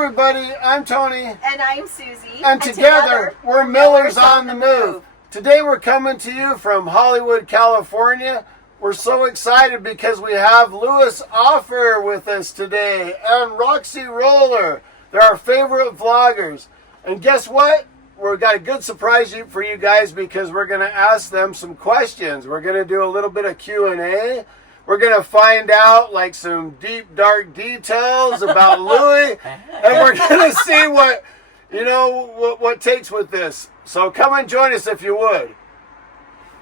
everybody, I'm Tony. And I'm Susie. And together, we're Millers on the Move. Today we're coming to you from Hollywood, California. We're so excited because we have Louis Offer with us today and Roxy Roller. They're our favorite vloggers. And guess what? We've got a good surprise for you guys because we're going to ask them some questions. We're going to do a little bit of Q&A. We're going to find out like some deep, dark details about Louis. And we're going to see what takes with this. So come and join us if you would.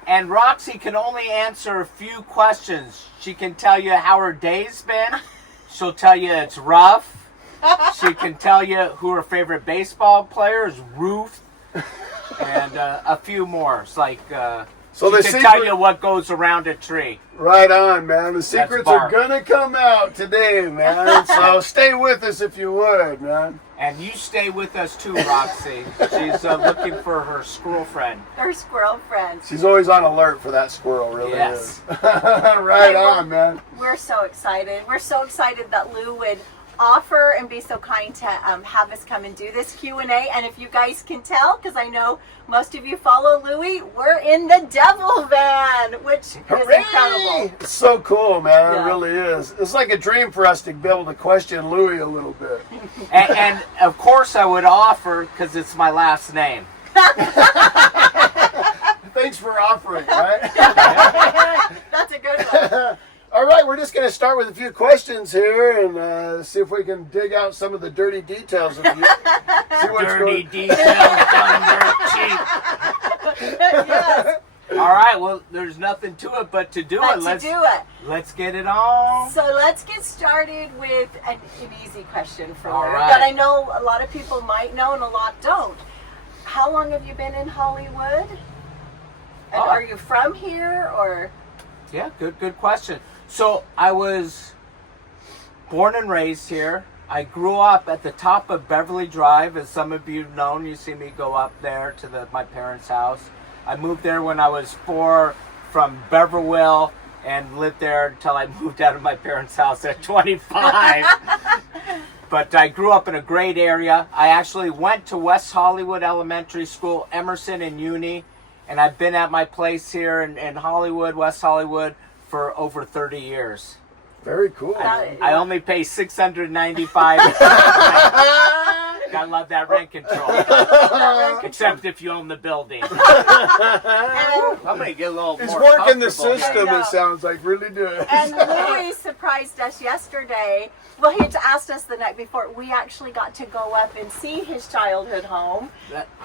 And Roxy can only answer a few questions. She can tell you how her day's been. She'll tell you it's rough. She can tell you who her favorite baseball player is, Ruth, and a few more. It's like she can tell you what goes around a tree. Right on, man. The secrets are going to come out today, man. So stay with us if you would, man. And you stay with us too, Roxy. She's looking for her squirrel friend. Her squirrel friend. She's always on alert for that squirrel, really is. Man. We're so excited. We're so excited that Lou would offer and be so kind to have us come and do this Q&A. And if you guys can tell, because I know most of you follow Louis, we're in the devil van, which is incredible. It's so cool, man. Yeah. It really is. It's like a dream for us to be able to question Louis a little bit. And of course I would offer, because it's my last name. Thanks for offering, right? That's a good one. All right, we're just going to start with a few questions here and see if we can dig out some of the dirty details of you. Dirty details on your cheek. Yes. All right, well, there's nothing to it but to do it. Let's get it on. So let's get started with an easy question for All Lou right. that I know a lot of people might know and a lot don't. How long have you been in Hollywood? And are you from here or? Yeah, good question. So I was born and raised here. I grew up at the top of Beverly Drive. As some of you have known, you see me go up there to my parents' house. I moved there when I was 4 from Beverly and lived there until I moved out of my parents' house at 25. But I grew up in a great area. I actually went to West Hollywood Elementary School, Emerson and Uni, and I've been at my place here in Hollywood, West Hollywood, for over 30 years. Very cool. I only pay $695. Gotta love that rent control. Except if you own the building. I'm gonna get a little It's more working the system, it sounds like, really good. And Louis surprised us yesterday. Well, he had asked us the night before. We actually got to go up and see his childhood home.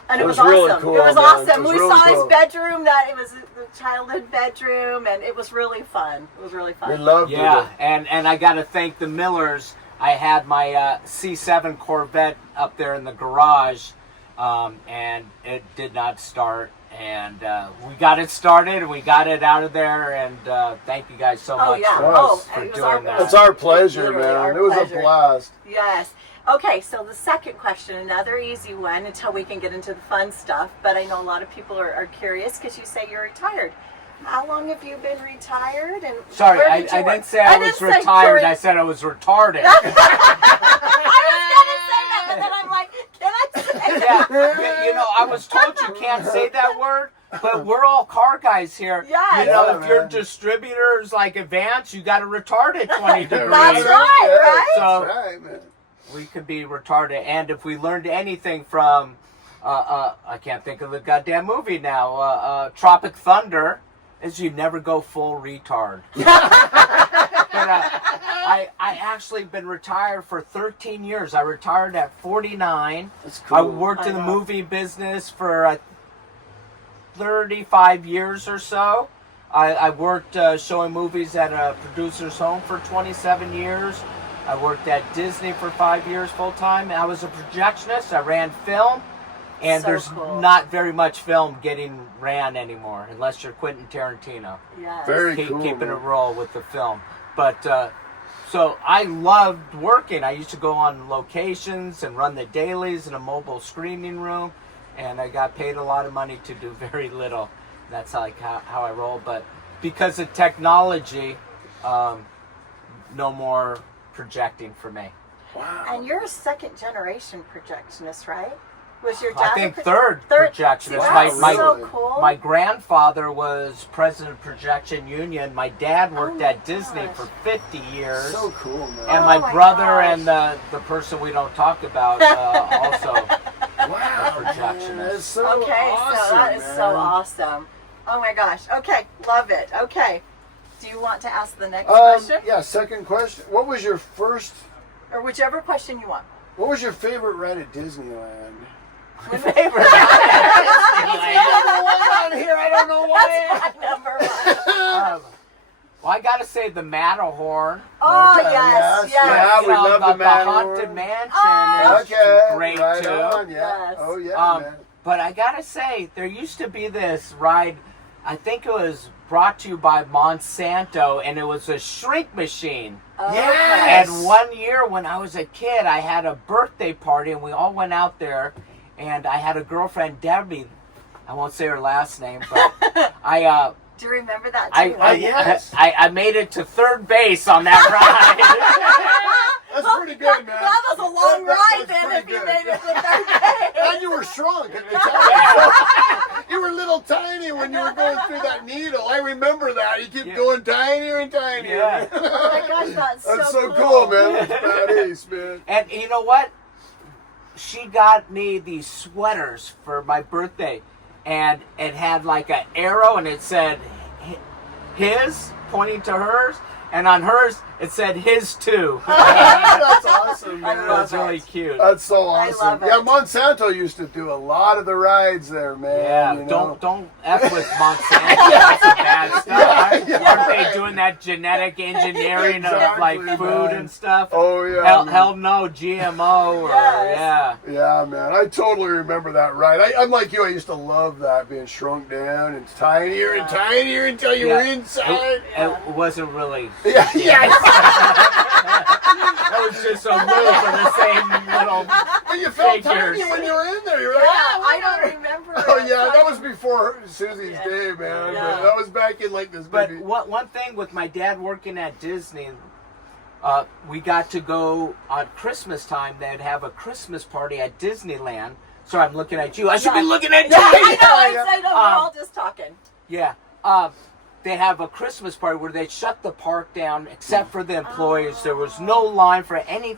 And it was awesome. Really cool, it was man. awesome. We saw his bedroom. It was the childhood bedroom, and it was really fun. It was really fun. We loved it. Yeah, and I got to thank the Millers. I had my C7 Corvette up there in the garage, and it did not start. And we got it started, and we got it out of there. And thank you guys so much for doing that. It's our pleasure, man. It was a blast. Yes. Okay, so the second question, another easy one until we can get into the fun stuff. But I know a lot of people are curious because you say you're retired. How long have you been retired? And sorry, I didn't say I was retired. I said I was retarded. I was going to say that, but then I'm like, can I say that? Yeah, I was told you can't say that word, but we're all car guys here. Yeah. If your distributor's like Advance, you got to retard it 20 degrees. That's right? So that's right, man. we could be retarded. And if we learned anything from, I can't think of the goddamn movie now, Tropic Thunder, is you never go full retard. But I actually been retired for 13 years. I retired at 49. That's cool. I worked in the movie business for 35 years or so. I worked showing movies at a producer's home for 27 years. I worked at Disney for 5 years full time. I was a projectionist. I ran film. And there's not very much film getting ran anymore, unless you're Quentin Tarantino. Yes. Very cool. Keeping a roll with the film. But, so I loved working. I used to go on locations and run the dailies in a mobile screening room. And I got paid a lot of money to do very little. That's like how I roll. But because of technology, no more projecting for me. Wow. And you're a second generation projectionist, right? Was your dad I think a third projectionist. See, that's so cool. My grandfather was president of Projection Union. My dad worked at Disney for 50 years. So cool, man. And Oh my my brother gosh. and the person we don't talk about also Wow, projectionist. man, that's so Okay, awesome, so that is man. so awesome. Oh my gosh. Okay, love it. Okay. Do you want to ask the next question? Yeah, second question. What was your Or whichever question you want. favorite ride at Disneyland? My favorite. One on here, I don't know why. Number one. Well, I gotta say the Matterhorn. Oh, Okay, yes, yes. Yeah, You we know, love the Matterhorn. Haunted Mansion Oh, is Okay, great right too. on, yeah. Yes. Oh yeah, man. But I gotta say, there used to be this ride. I think it was brought to you by Monsanto, and it was a shrink machine. Okay. Yes. And one year when I was a kid, I had a birthday party, and we all went out there. And I had a girlfriend, Debbie. I won't say her last name, but Do you remember that too? yes. I made it to third base on that ride. That's pretty good, man. That was a long ride That's then if pretty you good. made it to third base. And you were strong. Can they tell? You were a little tiny when you were going through that needle. I remember that. You keep going tinier and tinier. Yeah. Oh my gosh, that's so cool, man. That's badass, man. And you know what? She got me these sweaters for my birthday, and it had like an arrow, and it said his, pointing to hers, and on hers it said his too. That's awesome, man. It was really cute. That's so awesome. love it. Yeah, Monsanto used to do a lot of the rides there, man. Yeah, you know? don't F with Monsanto. That's some bad stuff. Yeah, Aren't they right. doing that genetic engineering of Exactly, like food man. and stuff? Oh yeah. Hell no, GMO or Yes. yeah. Yeah, man. I totally remember that ride. I'm like you. I used to love that, being shrunk down and tinier and tinier until you were inside. It wasn't really. Yeah, yeah. That was just a move for the same little. But you felt Figures. tiny when you were in there. You're like, Yeah, I don't remember. oh it. yeah, that was before Susie's day, man. Yeah. But that was back in like this. But maybe- one thing with my dad working at Disney, we got to go on Christmas time. They'd have a Christmas party at Disneyland. Sorry, I'm looking at you. I should be looking at you. I know. We're all just talking. Yeah. They have a Christmas party where they shut the park down except for the employees. There was no line for any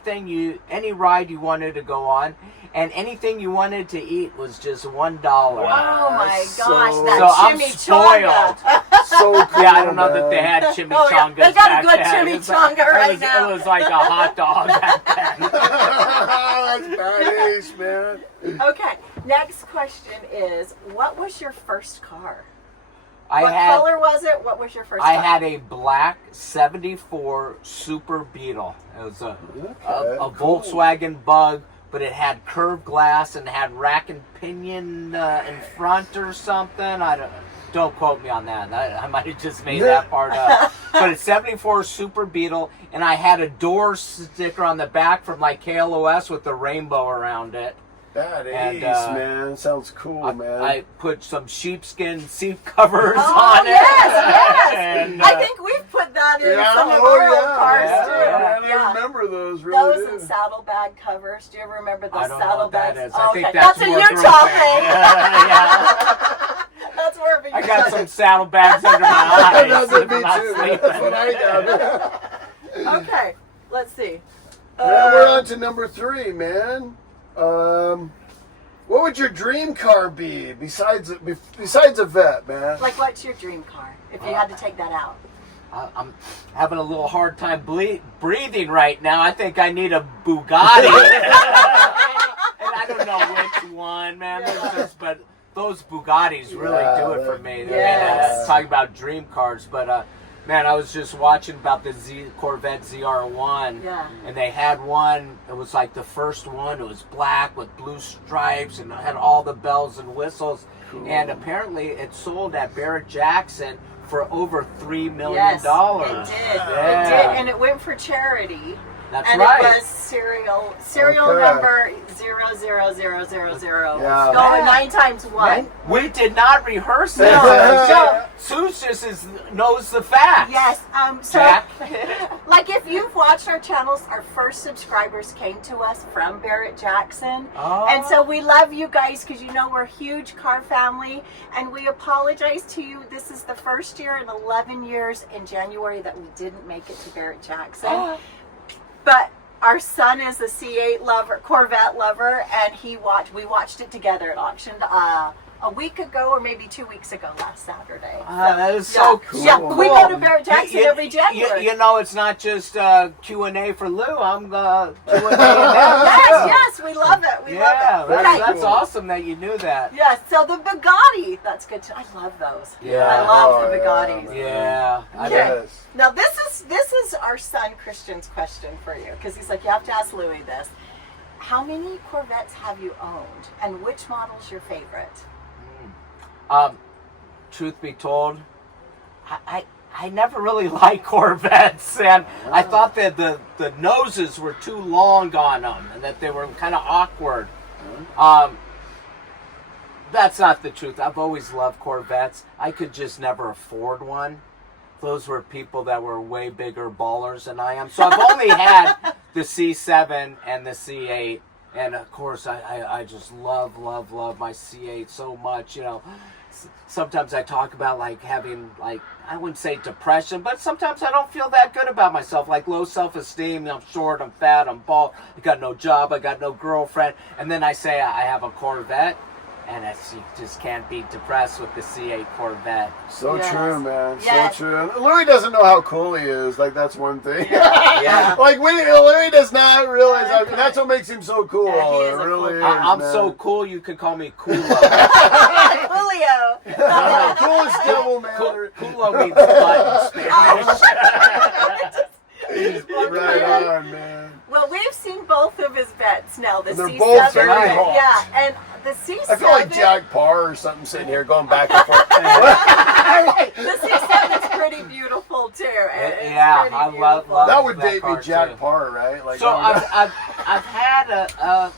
ride you wanted to go on, and anything you wanted to eat was just $1. Oh my so- gosh, So that I'm chimichanga. spoiled. so cool, Yeah, I don't know that man. they had chimichangas Oh, yeah. They got a back good then. chimichanga right now. It was like a hot dog back then. That's badass, man. Okay, next question is, what was your first car? I What had color was it? What was your first I car? had a black '74 Super Beetle. It was a cool. Volkswagen Bug, but it had curved glass and had rack and pinion in front or something. Don't quote me on that. I might have just made that part up. But it's '74 Super Beetle, and I had a door sticker on the back from like KLOS with the rainbow around it. Badass, man. Sounds cool, man. I put some sheepskin seat covers Oh, on it. yes. And, I think we've put that in some of our old cars yeah, too. yeah. Man, I remember those. Really Those do. and saddlebag covers. Do you ever remember those I don't know what saddlebags? that is. Oh, I think okay. that's a more Utah through thing. Yeah. That's more of a I Utah got thing. some saddlebags under my eyes. That's if me I'm not too. sleeping. That's what I got. Okay, let's see. Now we're on to number 3, man. What would your dream car be besides a Vet, man? Like, what's your dream car? If you had to take that out. I'm having a little hard time breathing right now. I think I need a Bugatti. And I don't know which one, man. But those Bugattis really do it for me. Yes. Talking about dream cars, but man, I was just watching about the Corvette ZR1, Yeah. and they had one. It was like the first one. It was black with blue stripes and it had all the bells and whistles. Cool. And apparently, it sold at Barrett Jackson for over $3 million. Yes, it did. Yeah. It did, and it went for charity. That's and right. it was serial Okay. number 00000. Yeah. No, 9 times 1. We did not rehearse it. No. Suze just knows the facts. Yes. So, Jack. like if you've watched our channels, our first subscribers came to us from Barrett Jackson. Oh. And so we love you guys because you know we're a huge car family. And we apologize to you. This is the first year in 11 years in January that we didn't make it to Barrett Jackson. But our son is a C8 lover, Corvette lover, and we watched it together at auction a week ago or maybe 2 weeks ago last Saturday. That is so cool. Yeah, we go to Barrett Jackson every January. You know, it's not just Q&A for Lou. I'm Q&A. Yes, we love it. We love it. That's awesome that you knew that. Yeah, so the Bugatti, that's good too. I love those. Yeah. I love the Bugattis. Yeah. Yes. Now this is our son Christian's question for you, because he's like, you have to ask Louis this. How many Corvettes have you owned, and which model's your favorite? Truth be told, I never really liked Corvettes, and I thought that the noses were too long on them, and that they were kind of awkward. That's not the truth. I've always loved Corvettes. I could just never afford one. Those were people that were way bigger ballers than I am. So I've only had the C7 and the C8. And of course, I just love my C8 so much. You know, sometimes I talk about like having, like, I wouldn't say depression, but sometimes I don't feel that good about myself. Like low self-esteem. I'm short, I'm fat, I'm bald. I got no job, I got no girlfriend. And then I say I have a Corvette. And you just can't be depressed with the C8 Corvette. So true, man. Yes. So true. And Louis doesn't know how cool he is. Like, that's one thing. Yeah. Like, Louis does not realize that. That's what makes him so cool. Yeah, he is it a really cool is, guy. I'm man. so cool, you could call me Kulo. Julio. Coolest devil, man. Kulo means butt in Spanish. Right on, man. Well, we've seen both of his vets now. The They're C7, both very hot. yeah, and the C7. I feel like Jack Parr or something sitting here going back and forth. The C7 is pretty beautiful too. It's Yeah, pretty I beautiful. love That would that date car, me Jack too. Parr, right? Like, So I've had a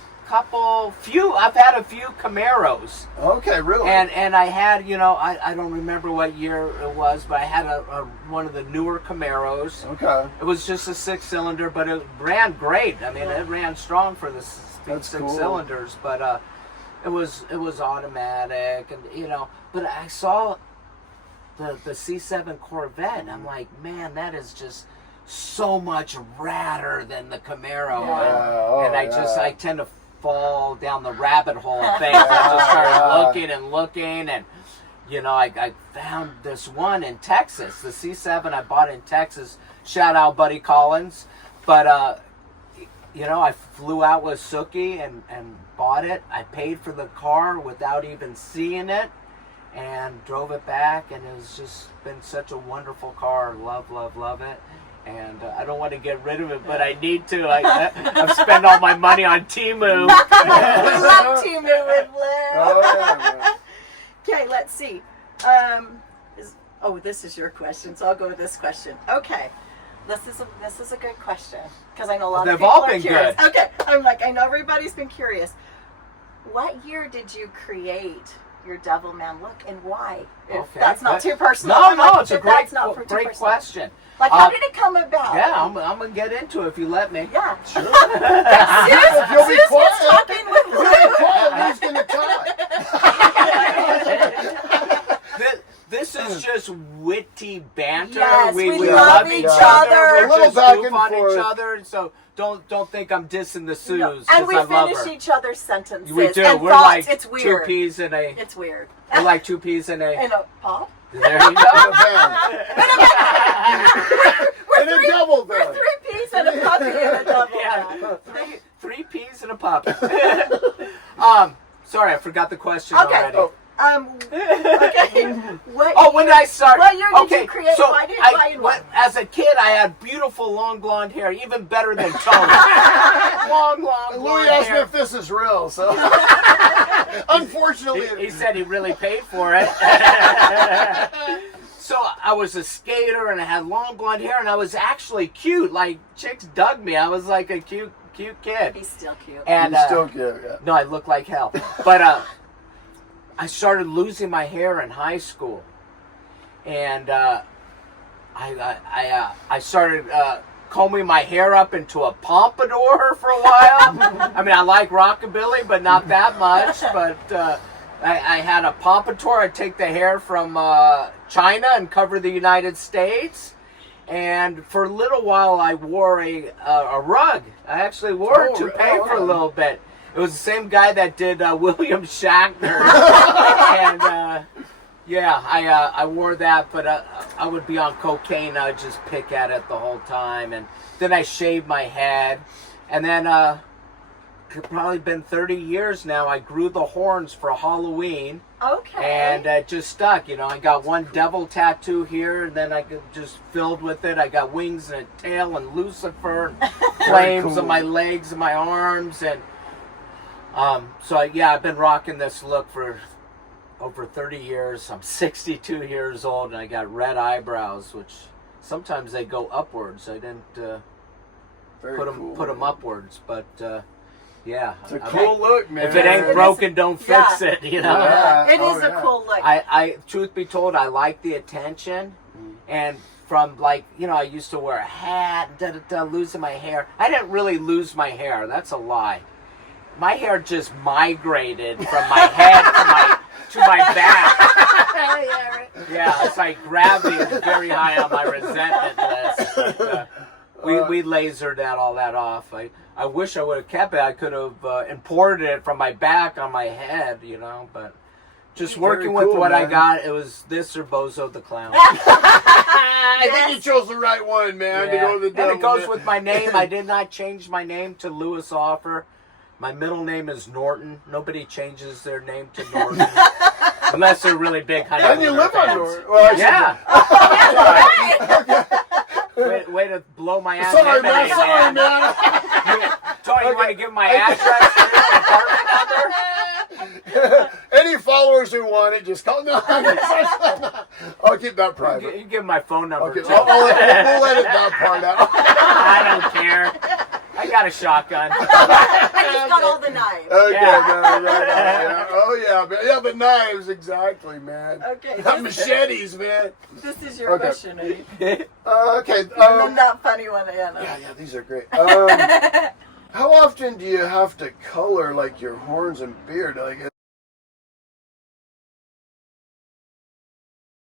few Camaros. okay, really? And I had, you know, I don't remember what year it was, but I had one of the newer Camaros. Okay. It was just a 6-cylinder, but it ran great. I mean, it ran strong for the That's 6 cool. cylinders, but it was automatic, and you know. But I saw the C7 Corvette, and I'm like, man, that is just so much radder than the Camaro. Yeah. And I tend to fall down the rabbit hole of things. I just started looking, and you know, I found this one in Texas. The C7 I bought in Texas. Shout out Buddy Collins. But you know, I flew out with Suki and bought it. I paid for the car without even seeing it, and drove it back, and it's just been such a wonderful car. Love it. And I don't want to get rid of it, but I need to. I've spent all my money on Temu. We love Temu with Blair. Oh, yeah, man. Okay, let's see. This is your question, so I'll go with this question. Okay, this is a good question because I know a lot of They've people all are been curious. good. Okay, I know everybody's been curious. What year did you create your Devilman look, and why? If Okay. that's not too personal. No, it's a if that's great not too great personal. question. Like, how did it come about? Yeah, I'm gonna get into it if you let me. Yeah. Sure. If you'll be Sue's quiet. talking with You'll be quiet. Who's going to talk? This is just witty banter. Yes, we love each other. other. A little Just back goof and on forth. each other. So don't think I'm dissing the Suze. No. 'cause And we I love finish her. each other's sentences. We do. And We're thoughts. like It's two weird. peas in a. It's weird. We're like two peas in a. In a pot? There you In a go. van. In a double We're van. 3 peas and a puppy and a double Yeah, van. three peas in a pup. Sorry, I forgot the question Okay. already. Okay. When did I start? What year did okay, you create? So Why did you buy it? as a kid, I had beautiful long blonde hair, even better than Tony. long blonde Louis asked me hair. if this is real, so. Unfortunately. He said he really paid for it. So I was a skater and I had long blonde hair and I was actually cute. Like chicks dug me. I was like a cute kid. He's still cute. And He's still cute, yeah. no, I look like hell. But I started losing my hair in high school, and I started combing my hair up into a pompadour for a while. I mean, I like rockabilly, but not that much. But I had a pompadour. I'd take the hair from China and cover the United States. And for a little while, I wore a rug. I actually wore a toupee for a little bit. It was the same guy that did William Shatner. And I wore that, but I would be on cocaine. I would just pick at it the whole time. And then I shaved my head. And then, it's probably been 30 years now, I grew the horns for Halloween. Okay. And it just stuck. You know, I got one devil tattoo here, and then I just filled with it. I got wings and a tail and Lucifer and flames on my legs and my arms. And I've been rocking this look for over 30 years. I'm 62 years old, and I got red eyebrows, which sometimes they go upwards. I didn't put them upwards, but yeah. It's a cool look, man. If it ain't broken, don't fix it, you know? Yeah. It is a cool look. I truth be told, I like the attention, and from I used to wear a hat, losing my hair. I didn't really lose my hair. That's a lie. My hair just migrated from my head to my back. Yeah, it's like gravity is very high on my resentment list. But, we lasered all that off. I wish I would have kept it. I could have imported it from my back on my head, but just working with what I got, it was this or Bozo the Clown. I think you chose the right one, man, to go to the devil. And it goes with my name. I did not change my name to Louis Offer. My middle name is Norton. Nobody changes their name to Norton. Unless they're really big Honey And you Wiener live on fans. Norton. Well, Yeah. Way to blow my ass. Sorry, man. Tony, you want to give my address and apartment number? Any followers who want it, just call. No, I'll keep that private. You give my phone number, Okay, too. we'll edit that part out. I don't care. I got a shotgun. I just got all the knives. Okay, Yeah. no, right, yeah. Oh, yeah, man. Yeah, the knives, exactly, man. Okay. Not machetes, man. This is your question, Eddie. Okay. And then that funny one, Anna. Yeah, these are great. How often do you have to color, like, your horns and beard? Like,